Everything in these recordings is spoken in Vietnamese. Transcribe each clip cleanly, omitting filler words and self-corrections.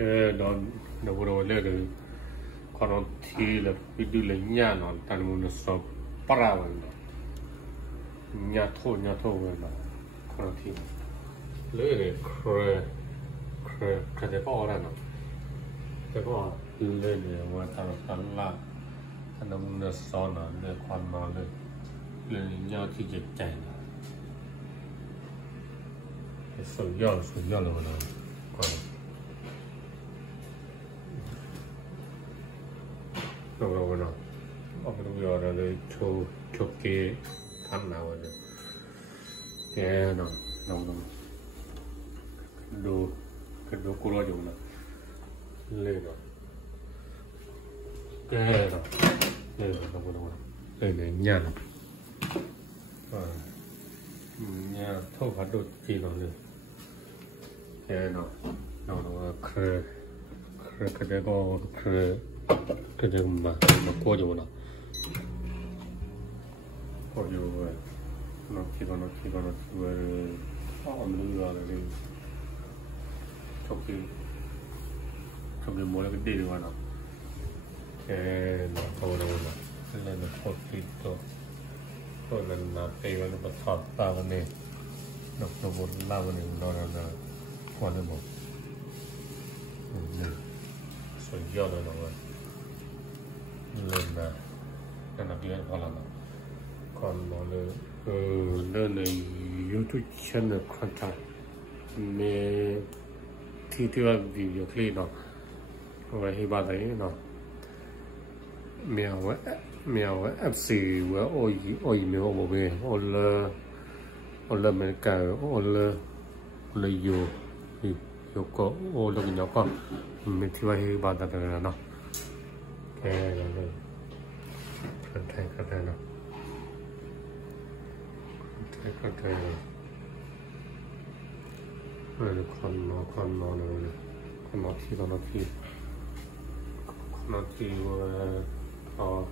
non vorrei le quando ti le più le gnano tanto non so paravano gnato quella quando ti le che de ora no che poi le guarda la tanto non so no le quando le gnati che c'è e so io lo quando no, proprio ora le ciò che fanno che no, do quello di una le no che no le gnano gnano to fatto ci no le che no che devo cái đường mà qua chỗ nào qua chỗ nó chỉ còn về on lừa rồi đi trong cái mỗi cái đi được nào cái nó thôi đâu mà cái này nó thôi thì tôi lần nào tây nó bắt sọt vào cái này nó một lao cái này nó là qua được một rồi do rồi lên là cái nào kia còn là còn nó lên này YouTube channel content mẹ thì là video clip đó và khi bạn thấy nó mèo FC với ôi mèo một bên ôi mình cả ôi yêu có ôi là nhỏ con mình thì vậy bạn đặt là nó cái rồi cái nó cái rồi con nó thì họ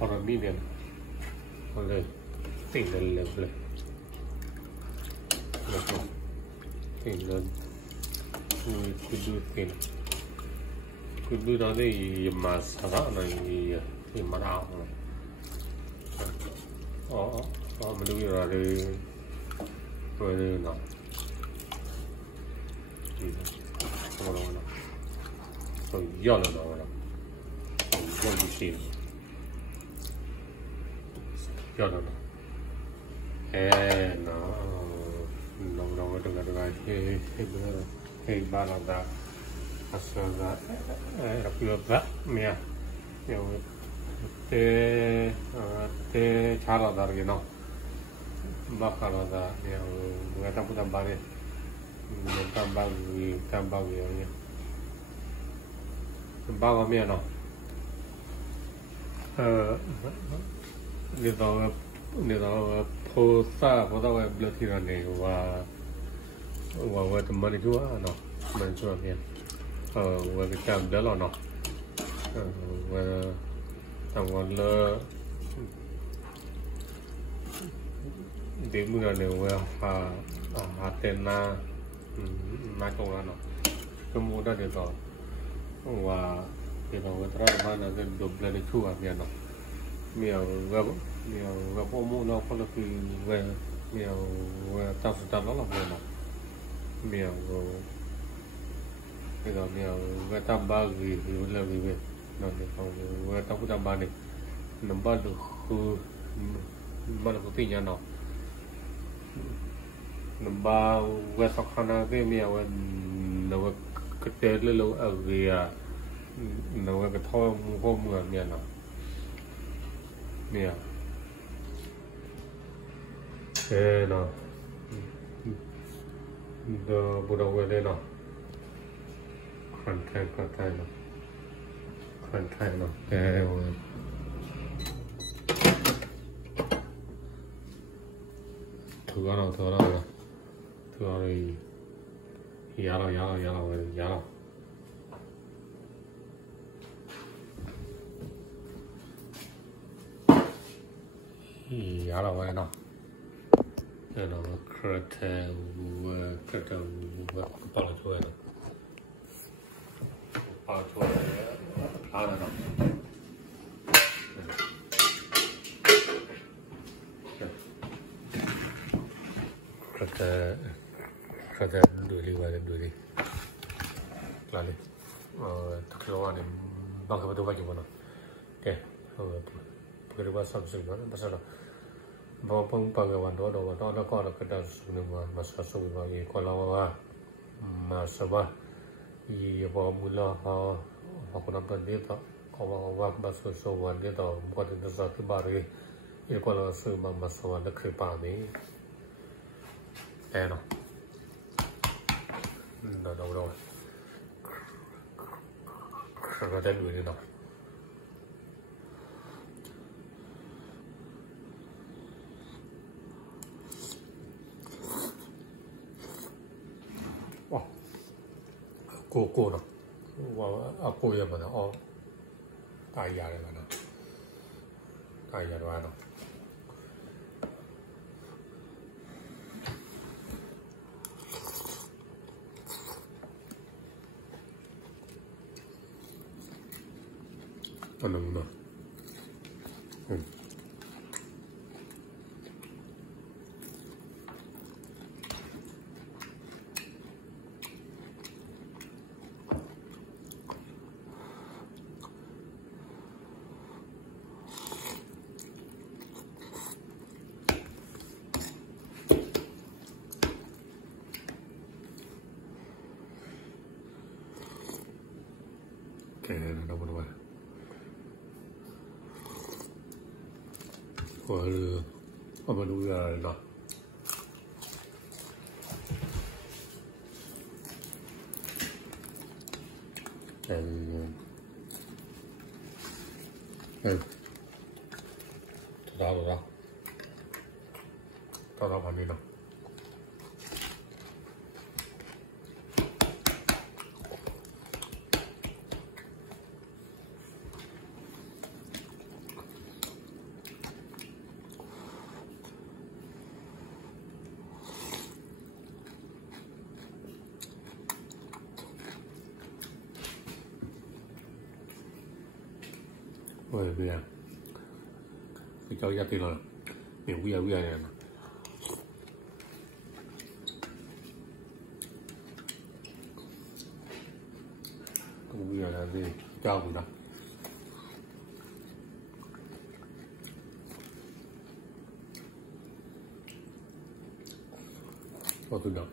là bí điện họ lên tỉnh lên cứ đưa đó thì mà sao này thì mà nào mình đưa ra đi rồi nó không đâu rồi do là đó do gì xí do là nó nó được cái ba là đã asal rapiota mia te chara darge no bakara da mia ngata puta bare tambagi ya baga mia no ni da po da wa bloki ra ne wa ta mani ju no mani ju mia về cái cam đó là nó về thằng còn lơ đến mưa này về hà tên na công là nó cái mua đó để rồi và thì nó cái đó là cái đục lên cái chua miền nó miền về có mua nó có là khi về miền về tao sẽ tao nó là miền nó miền bây giờ nhiều người ta ba gì thì là gì vậy nó thì không người ta cũng ta ba này nằm ba được cái nhà nó nằm ba người sau khi nào cái nhiều nó cái tết lâu ở gì nó cái thôi hôm người nhà nó nhiều thế nó giờ bắt đầu về đây nó content no thử rồi giá rồi vậy nó nó create bao nhiêu 알아 나. 그때 누리 와야 누리. 라리. 특별한 안에 방금도 가지고 나. 게. 그리고 삼십만 맞아라. 뭐뽕 방에완도 너 거는 그다 수는 거 맞아 수는 거 이거 나와. 맞아. 이 뭐물라 하고 남던 데다 거와 맞서 소원 데다 뭐든 저 그 말이 이거 수만 맞서는 그 밤이 에너 너 그거 된 일이다 와 고고나 와 고야만 다이야래만 다이야래만 하는구나. 걔는 너무 그 아마 누구야 나 다 갑니다. 왜 그냥 cho gia tiền rồi miệng quý này cũng bây giờ là gì cho cũng được cho tôi được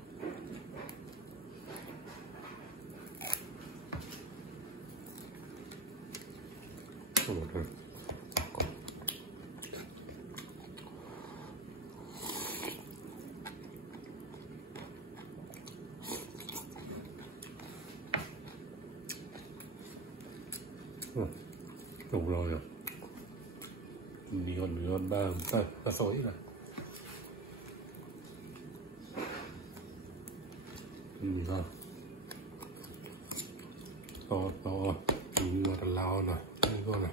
thôi đủ rồi à còn ba sỏi này ha to ngọt lao này cái con này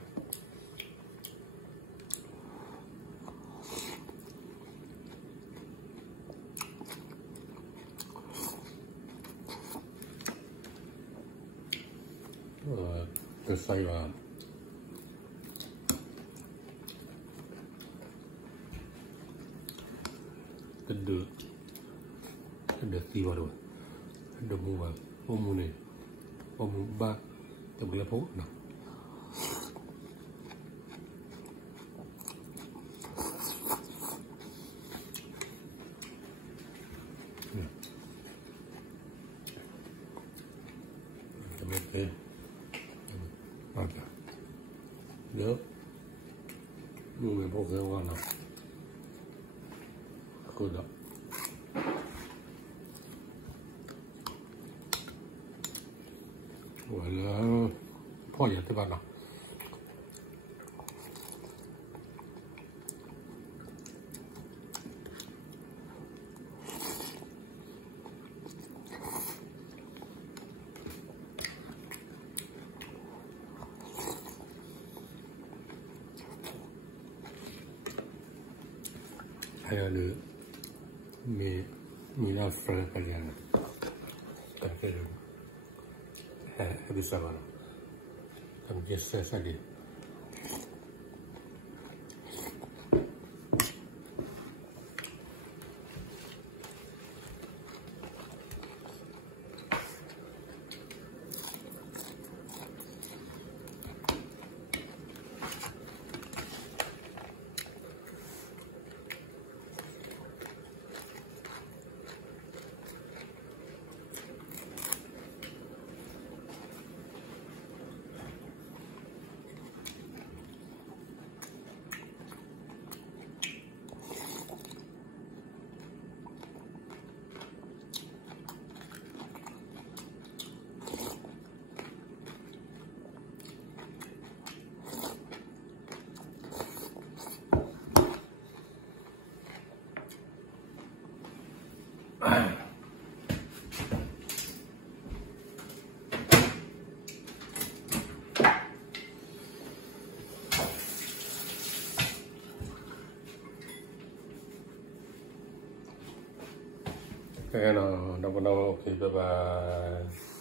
tôi xoay vào cái được ti vào rồi được mua vào mua này mua ba từ bữa phố nào cái nhớ mua về bộ cái con nào cô đó gọi làพ่อใหญ่ที่บ้านเรา还有呢，你那分可怜了，感觉人还不算完了。Tam geses lagi. Okay, no, okay, bye bye.